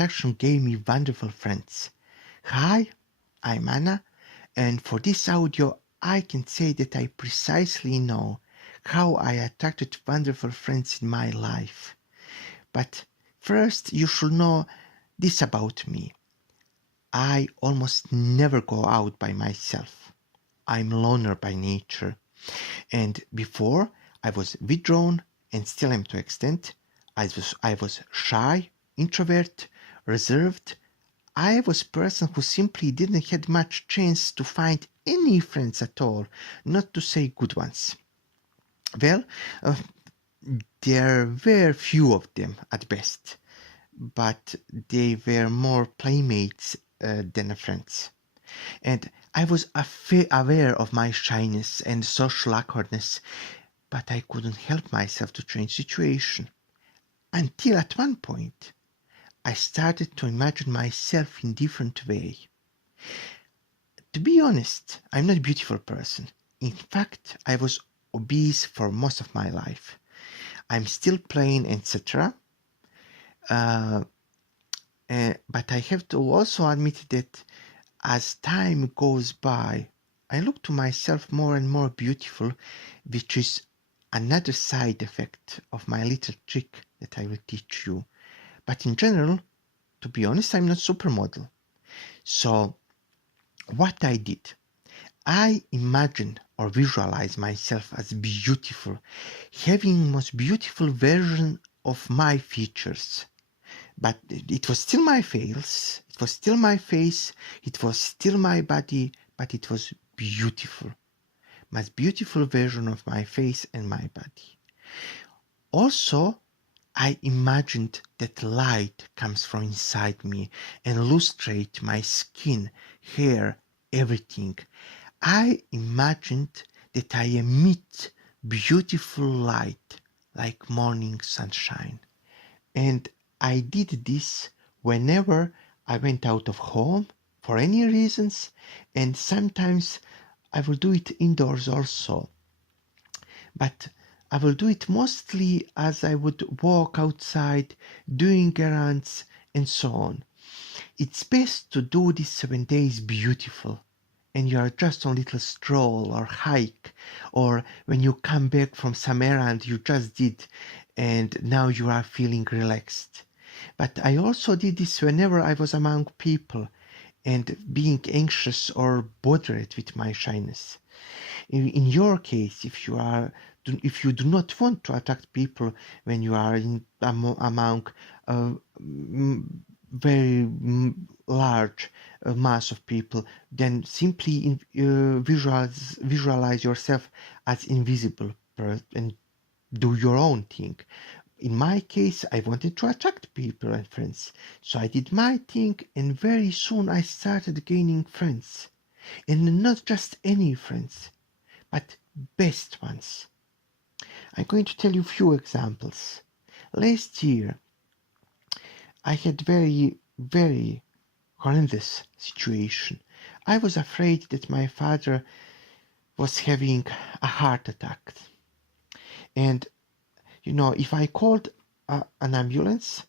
attraction gave me wonderful friends. Hi, I'm Anna, and for this audio, I can say that I precisely know how I attracted wonderful friends in my life. But first, you should know this about me. I almost never go out by myself. I'm a loner by nature. And before, I was withdrawn and still am to an extent. I was shy, introvert, reserved. I was a person who simply didn't have much chance to find any friends at all, not to say good ones. Well, there were few of them at best, but they were more playmates than friends. And I was aware of my shyness and social awkwardness, but I couldn't help myself to change situation. Until at one point, I started to imagine myself in different way. To be honest, I'm not a beautiful person. In fact, I was obese for most of my life. I'm still plain, etc. But I have to also admit that as time goes by, I look to myself more and more beautiful, which is another side effect of my little trick that I will teach you. But in general, to be honest, I'm not supermodel. So what I did, I imagine or visualize myself as beautiful, having most beautiful version of my features. But it was still my face, it was still my face, it was still my body, but it was beautiful. Most beautiful version of my face and my body. Also, I imagined that light comes from inside me and illustrate my skin, hair, everything. I imagined that I emit beautiful light like morning sunshine. And I did this whenever I went out of home for any reasons, and sometimes I will do it indoors also. But I will do it mostly as I would walk outside, doing errands, and so on. It's best to do this when day is beautiful, and you are just on a little stroll or hike, or when you come back from some errand you just did, and now you are feeling relaxed. But I also did this whenever I was among people and being anxious or bothered with my shyness. In your case, if you do not want to attract people when you are among a very large mass of people, then simply visualize yourself as invisible and do your own thing. In my case, I wanted to attract people and friends, so I did my thing, and very soon I started gaining friends. And not just any friends, but best ones. I'm going to tell you a few examples. Last year, I had very horrendous situation. I was afraid that my father was having a heart attack. And, if I called an ambulance,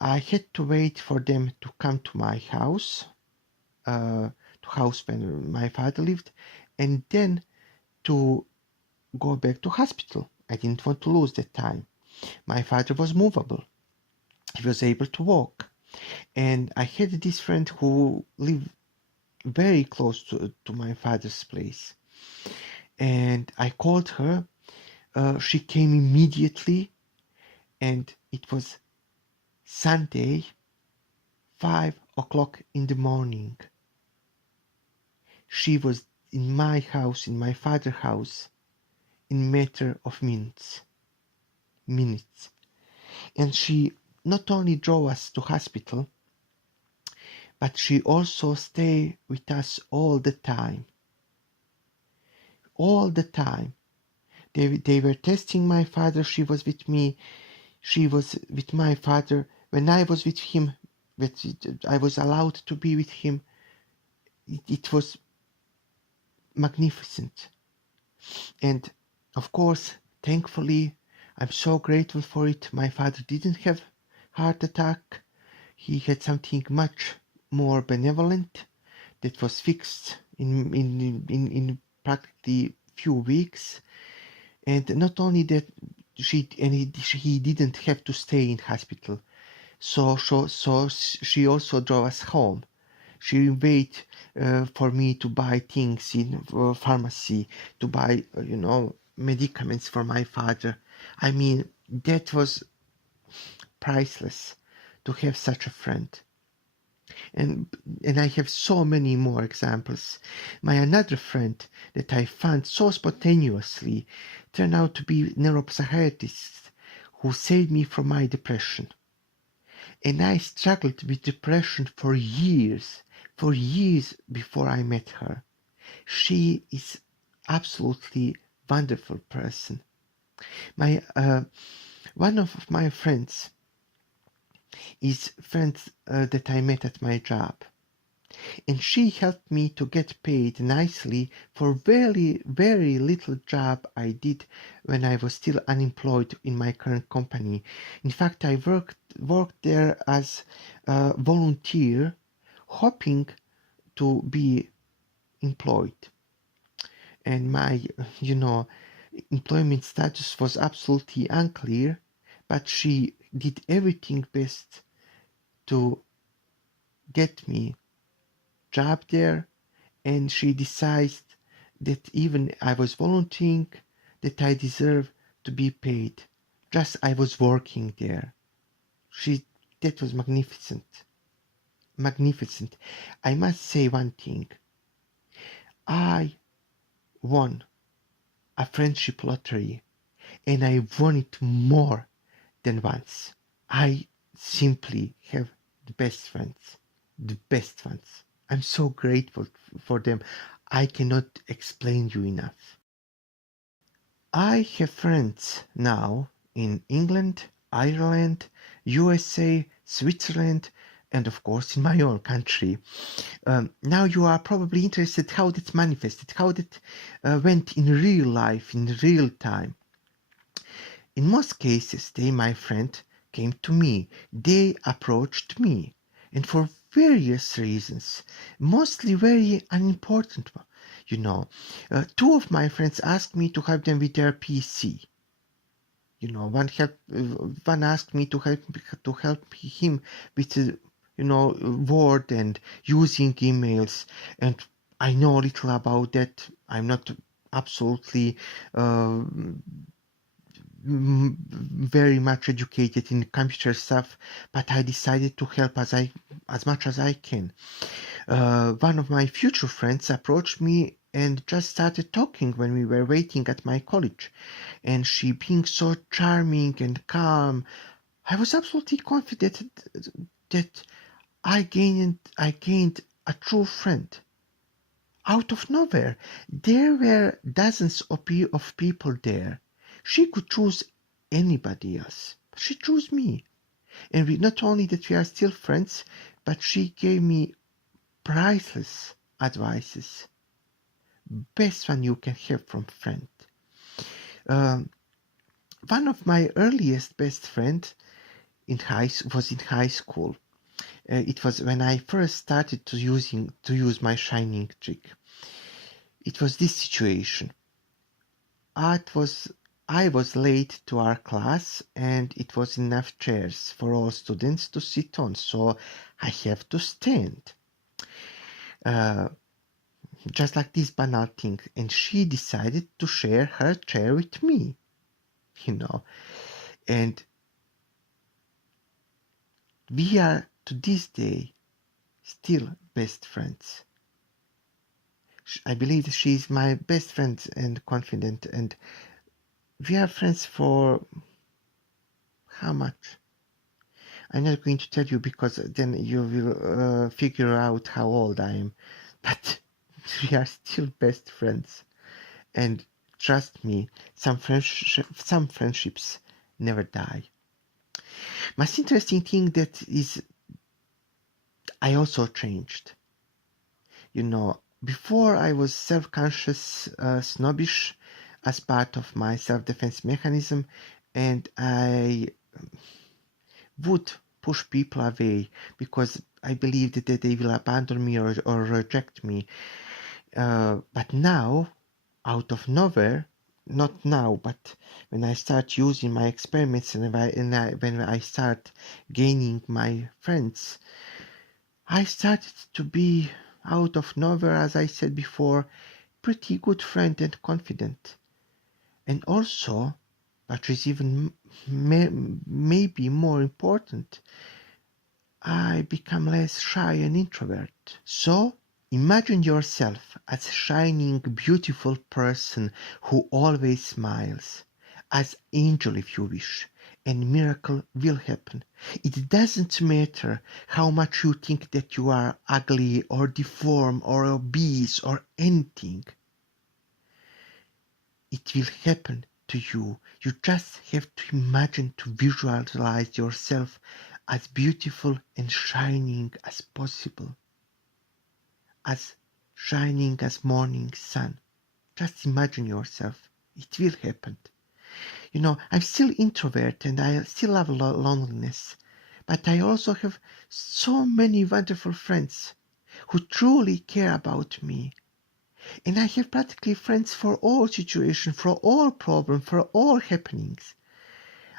I had to wait for them to come to my house, to house when my father lived, and then to go back to hospital. I didn't want to lose that time. My father was movable. He was able to walk. And I had this friend who lived very close to my father's place. And I called her. She came immediately. And it was Sunday, 5 o'clock in the morning. She was in my house, in my father's house, in a matter of minutes. And she not only drove us to hospital, but she also stayed with us all the time. All the time. They were testing my father. She was with me. She was with my father. When I was with him, I was allowed to be with him. It was magnificent. And of course, thankfully, I'm so grateful for it. My father didn't have heart attack. He had something much more benevolent that was fixed in practically few weeks. And not only that, he didn't have to stay in hospital. So she also drove us home. She waited for me to buy things in pharmacy, to buy, medicaments for my father. I mean, that was priceless to have such a friend. And and I have so many more examples. My another friend that I found so spontaneously turned out to be neuropsychiatrist who saved me from my depression. And I struggled with depression for years before I met her. She is absolutely wonderful person. My one of my friends is friends that I met at my job, and she helped me to get paid nicely for very very little job I did when I was still unemployed in my current company. In fact, I worked there as a volunteer, hoping to be employed, and my employment status was absolutely unclear, but she did everything best to get me job there, and she decided that even I was volunteering, that I deserve to be paid. Just I was working there. That was magnificent. Magnificent. I must say one thing. I won a friendship lottery, and I won it more than once. I simply have the best friends. The best ones. I'm so grateful for them. I cannot explain you enough. I have friends now in England, Ireland, USA, Switzerland, and of course in my own country. Now you are probably interested how that manifested, how that went in real life, in real time. In most cases, they, my friend, came to me. They approached me, and for various reasons, mostly very unimportant. Two of my friends asked me to help them with their PC. One asked me to help him with Word and using emails, and I know little about that. I'm not absolutely very much educated in computer stuff, but I decided to help as much as I can. One of my future friends approached me and just started talking when we were waiting at my college, and she being so charming and calm, I was absolutely confident that I gained a true friend. Out of nowhere, there were dozens of people there. She could choose anybody else. She chose me. And not only that we are still friends, but she gave me priceless advices. Best one you can have from friend. One of my earliest best friend was in high school. It was when I first started to use my shining trick. It was this situation. I was late to our class, and it was enough chairs for all students to sit on, so I have to stand. Just like this banal thing, and she decided to share her chair with me, and we are to this day still best friends. I believe she is my best friend and confidant, and we are friends for how much? I'm not going to tell you, because then you will figure out how old I am, but we are still best friends. And trust me, some friendships never die. Most interesting thing that is, I also changed. Before I was self-conscious, snobbish as part of my self-defense mechanism, and I would push people away because I believed that they will abandon me or reject me. But now, out of nowhere, not now, but when I start using my experiments when I start gaining my friends, I started to be out of nowhere, as I said before, pretty good friend and confident. And also, but is even maybe more important, I become less shy and introvert. So imagine yourself as a shining, beautiful person who always smiles, as angel if you wish, and miracle will happen. It doesn't matter how much you think that you are ugly or deformed or obese or anything. It will happen to you. You just have to imagine to visualize yourself as beautiful and shining as possible, as shining as morning sun. Just imagine yourself. It will happen. You know, I'm still introvert and I still have loneliness, but I also have so many wonderful friends who truly care about me. And I have practically friends for all situations, for all problems, for all happenings.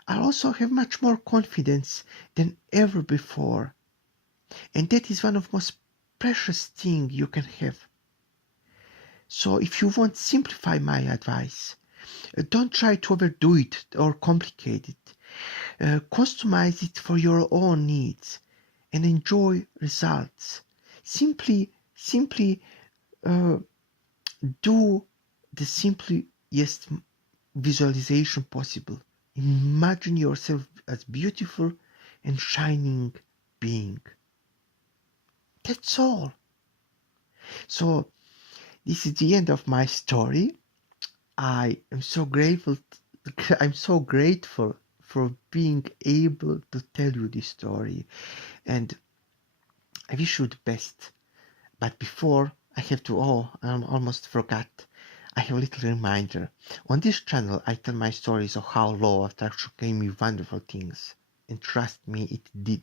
I also have much more confidence than ever before. And that is one of the most precious things you can have. So if you want to simplify my advice, don't try to overdo it or complicate it. Customize it for your own needs and enjoy results. Simply uh, do the simplest visualization possible. Imagine yourself as beautiful and shining being. That's all. So this is the end of my story. I am so grateful. I'm so grateful for being able to tell you this story, and I wish you the best. But before I have to, I almost forgot. I have a little reminder. On this channel, I tell my stories of how law of attraction gave me wonderful things. And trust me, it did.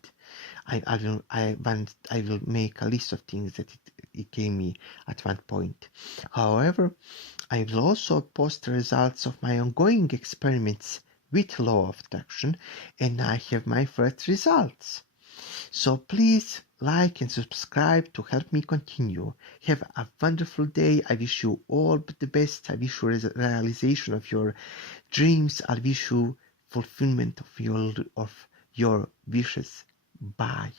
I will make a list of things that it gave me at one point. However, I will also post the results of my ongoing experiments with law of attraction, and I have my first results. So please like and subscribe to help me continue. Have a wonderful day. I wish you all the best. I wish you realization of your dreams. I wish you fulfillment of your wishes. Bye.